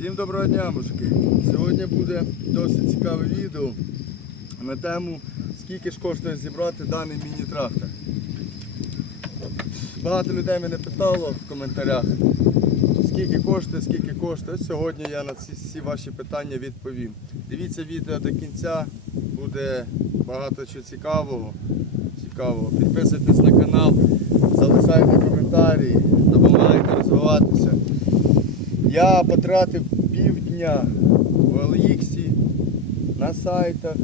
Всім доброго дня, мужики! Сьогодні буде досить цікаве відео на тему, скільки ж коштує зібрати даний міні-трактор. Багато людей мене питало в коментарях, скільки коштує, скільки коштує. Ось Сьогодні я на ці всі ваші питання відповім. Дивіться відео до кінця, буде багато чого цікавого. цікавого. Підписуйтесь на канал, залишайте коментарі, допомагайте розвиватися. Я потратив півдня в OLX, на сайтах,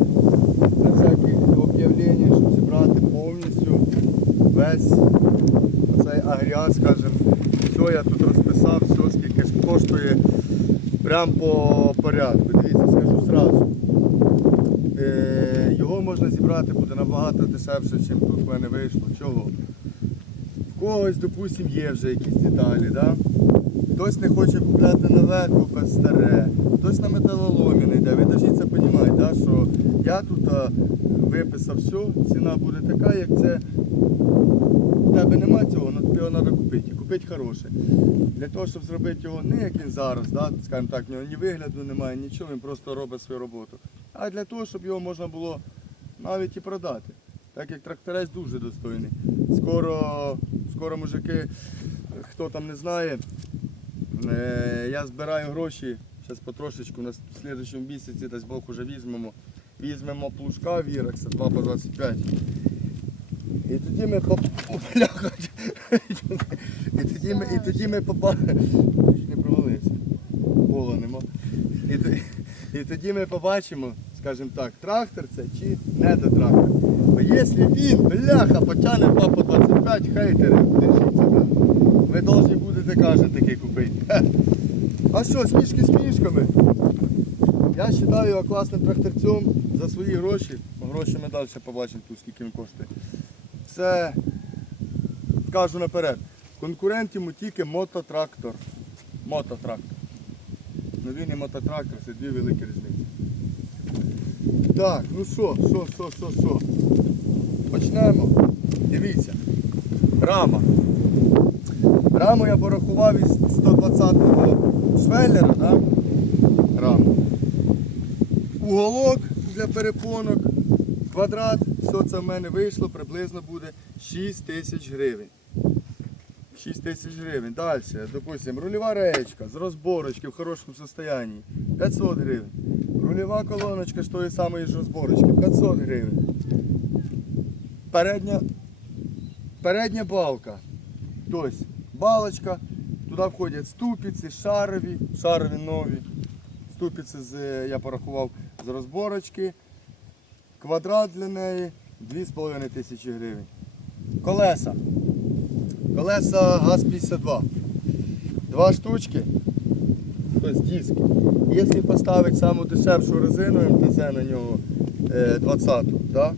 на всякі об'явлення, щоб зібрати повністю весь цей агрегат, скажімо, все я тут розписав, все скільки ж коштує прямо по порядку. Дивіться, скажу зразу. Е, його можна зібрати буде набагато дешевше, ніж тут в мене вийшло. Чого? В когось, допустимо, є вже якісь деталі, да? Хтось не хоче купляти нове, купить старе, хтось на металоломі не йде. Ви навіть це розумієте, да? що я тут виписав все, ціна буде така, як це. В тебе нема цього, але тобі його треба купити. І купити хороше. Для того, щоб зробити його не як він зараз, да? скажімо так, в нього ні вигляду немає, нічого, він просто робить свою роботу. А для того, щоб його можна було навіть і продати. Так як тракторець дуже достойний. Скоро, скоро мужики, хто там не знає, я збираю гроші, зараз потрошечку, на слідчому місяці, дасть Бог уже візьмемо. Візьмемо плужка Вірекса 2 по 25. І тоді ми по... І тоді ми, і тоді ми. Не провалився. Пола нема. І, то- і тоді ми побачимо, скажімо так, трактор це чи не до трактор. Бо якщо він, бляха, потягне 2 по 25 хейтери, держіться. Ви повинні будете, каже, такий купити. А що, смішки з мішками? Я вважаю його класним тракторцем за свої гроші. Гроші ми далі побачимо тут, скільки він коштує. Це скажу наперед. Конкурент йому тільки мототрактор. Мототрактор. Ну він і мототрактор, це дві великі різниці. Так, ну що, що, що, що, що. Почнемо. Дивіться. Рама. Раму я порахував із 120-го швеллера, да? раму. Уголок для перепонок, квадрат, все це в мене вийшло, приблизно буде 6 тисяч гривень. 6 тисяч гривень. Далі, допустимо, рульова реєчка з розборочки в хорошому стані 500 гривень. Рульова колоночка з тої самої ж розборочки 500 гривень. Передня, передня балка. Тобто балочка, туди входять ступиці, шарові, шарові нові. Ступиці з, е, я порахував з розборочки. Квадрат для неї 2,5 тисячі гривень. Колеса. Колеса ГАЗ-52. Два штучки. Тобто диски. Якщо поставити саму дешевшу резину МТЗ на нього е, 20 да?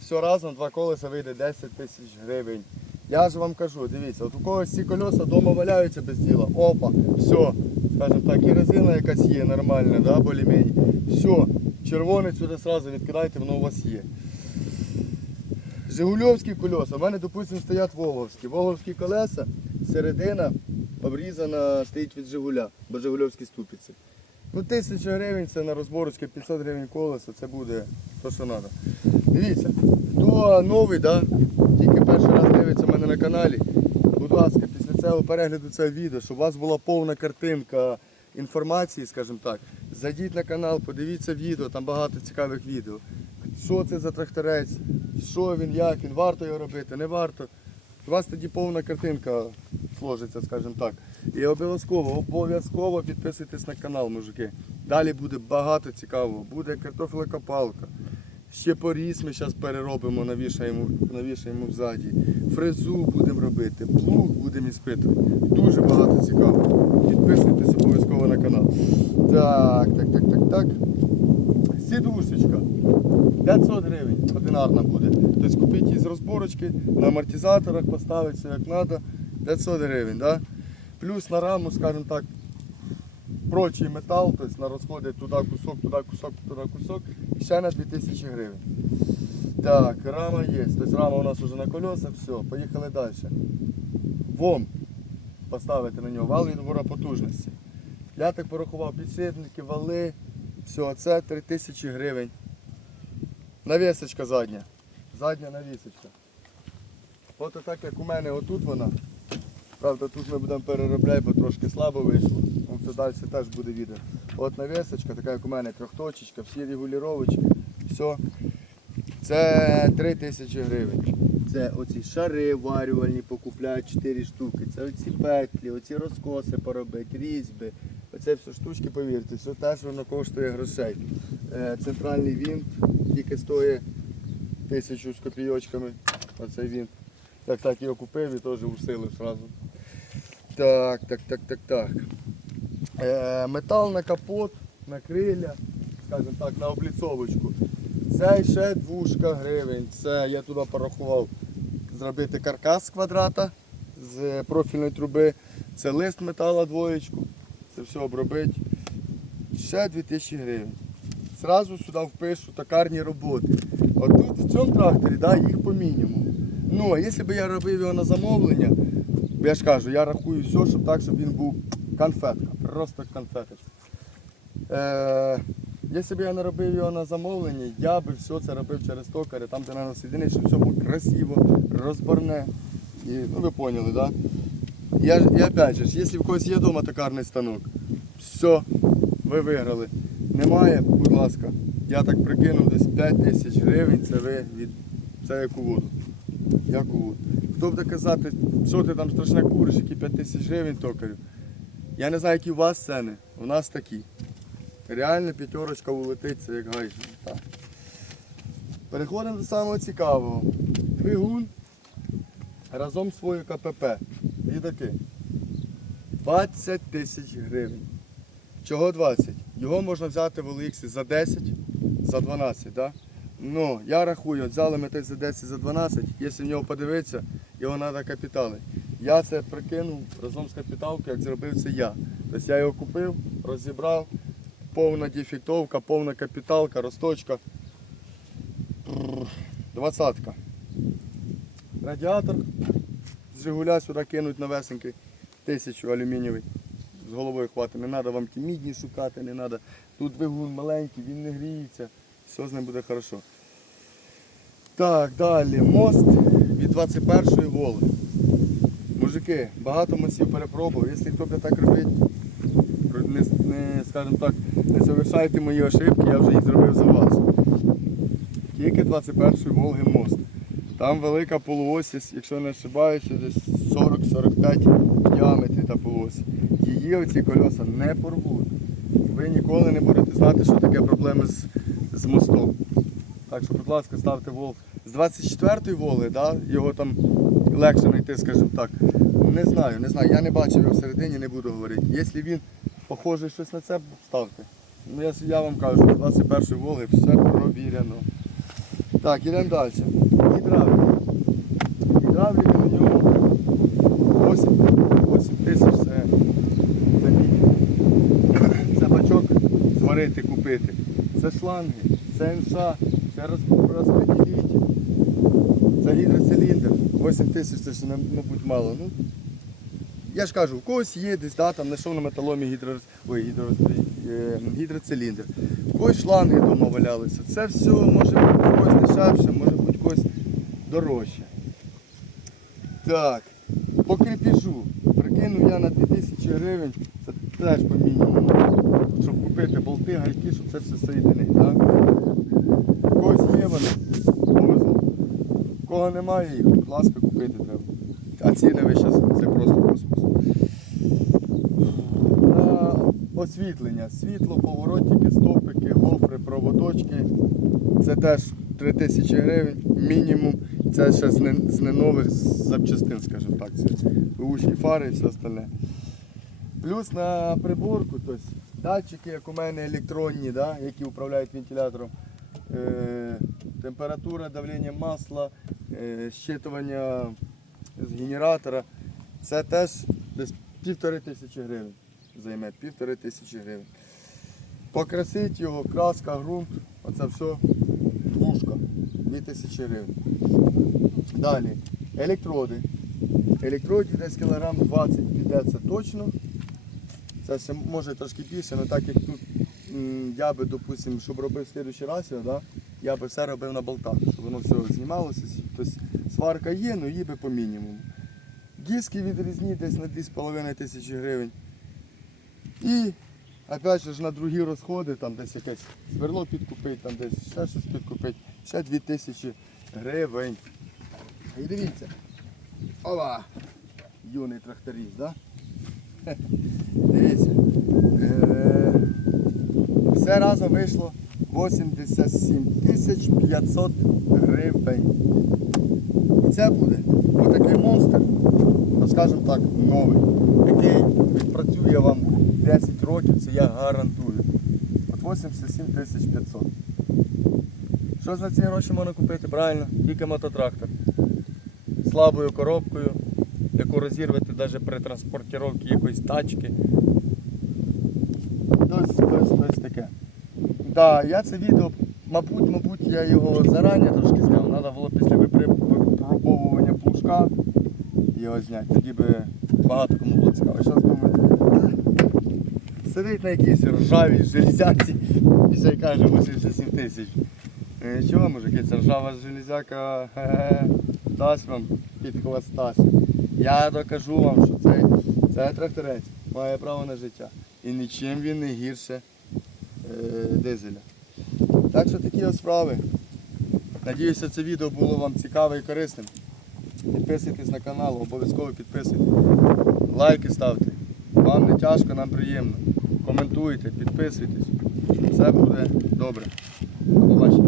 все разом два колеса вийде 10 тисяч гривень. Я ж вам кажу, дивіться, от у когось ці колеса вдома валяються без діла. Опа, все, скажімо так, і резина якась є нормальна, да, більш-менш. Все, червоний сюди одразу відкидайте, воно у вас є. Жигульовські колеса. У мене, допустимо, стоять Волговські. Волговські колеса, середина обрізана стоїть від Жигуля, бо Жигульовські ступиці. Ну, тисяча гривень це на розборочки, 500 гривень колеса, це буде то, що треба. Дивіться, хто новий, да? тільки перший раз дивиться в мене на каналі. Будь ласка, після цього перегляду цього відео, щоб у вас була повна картинка інформації, скажімо так, зайдіть на канал, подивіться відео, там багато цікавих відео. Що це за тракторець, що він, як він, варто його робити, не варто. У вас тоді повна картинка сложиться, скажімо так. І обов'язково, обов'язково підписуйтесь на канал, мужики. Далі буде багато цікавого. Буде картофелокопалка. Ще поріз ми зараз переробимо, навішаємо, навішаємо взаді. Фрезу будемо робити, плуг будемо іспитувати. Дуже багато цікавого. Підписуйтесь обов'язково на канал. Так, так, так, так, так. Сідушечка. 500 гривень одинарна буде. Тобто купити її з розборочки, на амортизаторах поставити все як треба. 500 гривень. Да? Плюс на раму, скажімо так, прочий метал, тобто на розходи туди кусок, туди кусок, туди кусок, і ще на 2000 гривень. Так, рама є. Тобто рама у нас вже на колесах, все, поїхали далі. ВОМ. Поставити на нього вал відбора потужності. Я так порахував підшипники, вали. Все, це 3 тисячі гривень. Навісочка задня. Задня навісочка. От так як у мене отут вона. Правда, тут ми будемо переробляти, бо трошки слабо вийшло. Це далі теж буде відео. От навісочка, така як у мене трьохточечка, всі регулювачки, все. Це 3 тисячі гривень. Це оці шари варювальні покупляють 4 штуки. Це оці петлі, оці розкоси поробити, різьби. Оце все штучки, повірте, все теж воно коштує грошей. Е, Центральний вінт тільки стоїть тисячу з копійочками. Оцей вінт. Так, так, його купив і теж усилив одразу. Так, так, так, так, так. Е, метал на капот, на криля, скажімо так, на обліцовочку. Це ще двушка гривень. Це я туди порахував зробити каркас квадрата з профільної труби. Це лист метала двоєчку. Це все обробити. Ще 2000 гривень. Зразу сюди впишу токарні роботи. Отут в цьому тракторі да, їх по мінімуму. Ну, а якщо б я робив його на замовлення, я ж кажу, я рахую все, щоб так, щоб він був конфетка. Просто конфеточка. Е, якщо б я не робив його на замовлення, я би все це робив через токаря, там де треба соєдинити, щоб все було красиво, розборне. І, ну ви поняли, так? Да? Я, опять же, якщо в когось є вдома токарний станок, все, ви виграли. Немає, будь ласка, я так прикинув десь 5 тисяч гривень, це ви від це як у воду. Як у воду. Хто буде казати, що ти там страшне куриш, які 5 тисяч гривень токарю. Я не знаю, які у вас ціни, у нас такі. Реально п'ятерочка улетить, це як гайка. Так. Переходимо до самого цікавого. Двигун разом з своєю КПП. Їдаки. 20 тисяч гривень. Чого 20? Його можна взяти в OLX за 10, за 12, да? Ну, я рахую, взяли ми за 10, за 12, якщо в нього подивитися, його треба капітали. Я це прикинув разом з капіталкою, як зробив це я. Тобто я його купив, розібрав, повна дефектовка, повна капіталка, росточка. Двадцятка. Радіатор з Жигуля сюди кинуть новесенький, тисячу алюмінієвий. З головою хватить. Не треба вам ті мідні шукати, не треба. Тут двигун маленький, він не гріється. Все з ним буде добре. Так, далі. Мост від 21-ї воли. Мужики, багато мостів перепробував. Якщо хто буде так робити, не, не, скажімо так, не совершайте мої ошибки, я вже їх зробив за вас. Тільки 21-ї Волги мост. Там велика полуось, якщо не ошибаюся, десь 40-45 в діаметрі та полуось. Її оці кольоса не порвуть. Ви ніколи не будете знати, що таке проблеми з, з мостом. Так що, будь ласка, ставте Волг. З 24-ї Волги, да, його там легше знайти, скажімо так. Не знаю, не знаю. Я не бачив його всередині, не буду говорити. Якщо він похожий щось на це, ставте. Ну, я, я вам кажу, з 21-ї Волги все провірено. Так, ідемо далі. Гідравліка. Гідравліка на ньому 8, 8 тисяч це, це. Це бачок зварити, купити. Це шланги, це НШ, це роз- розподілитель, це гідроциліндр. 8 тисяч це ж, мабуть, мало. Ну, я ж кажу, у когось є десь, да, там знайшов на металомі гідро, ой, гідро, е, гідроциліндр. У когось шланги вдома валялися. Це все може бути когось дешевше, може бути когось дорожче. Так, по кріпіжу. Прикинув я на 2000 гривень, це теж по мінімуму. Щоб купити болти, гайки, щоб це все соєдинити. У когось є вони, кого немає їх, будь ласка, купити треба. А ціни ви зараз це просто космос. На освітлення. Світло, поворотники, стопики, гофри, проводочки. Це теж 3000 гривень, мінімум. Це ще з не, з не запчастин, скажімо так. Це бушні фари і все остальне. Плюс на приборку, тобто датчики, як у мене електронні, да, які управляють вентилятором. Е, температура, давлення масла, е, щитування з генератора. Це теж десь півтори тисячі гривень займе, півтори тисячі гривень. Покрасити його, краска, ґрунт, оце все двушка, 2000 гривень. Далі, електроди. Електродів десь кілограм 20 піде це точно. Це ще може трошки більше, але так як тут я би, допустим, щоб робив в следующий раз, да, я би все робив на болтах, щоб воно все знімалося. Тобто сварка є, але її би по мінімуму. Диски відрізні десь на 2,5 тисячі гривень. І опять же на другі розходи, там десь якесь сверло підкупить, там десь ще щось підкупить, ще 2 тисячі гривень. І дивіться. Ова! Юний тракторист, да? Дивіться. Все разом вийшло 87 тисяч 500 гривень. І це буде отакий монстр, ну скажімо так, новий, який відпрацює вам 10 років, це я гарантую. От 87 тисяч 500. Що за ці гроші можна купити? Правильно, тільки мототрактор. Слабою коробкою, яку розірвати навіть при транспортуванні якоїсь тачки. Ось, ось, ось таке. Да, я це відео, мабуть, мабуть, я його зарані трошки зняв. Треба було після випробовування плужка його зняти. Тоді би багато кому було цікаво. Зараз думаю, сидить на якійсь ржавій железяці і ще й каже 87 тисяч. Е, Чого, мужики, це ржава железяка дасть вам під хвостас. Я докажу вам, що цей, цей тракторець має право на життя. І нічим він не гірше дизеля. Так що такі от справи. Надіюся, це відео було вам цікаве і корисним. Підписуйтесь на канал, обов'язково підписуйтесь. Лайки ставте. Вам не тяжко, нам приємно. Коментуйте, підписуйтесь. Все буде добре. До побачення.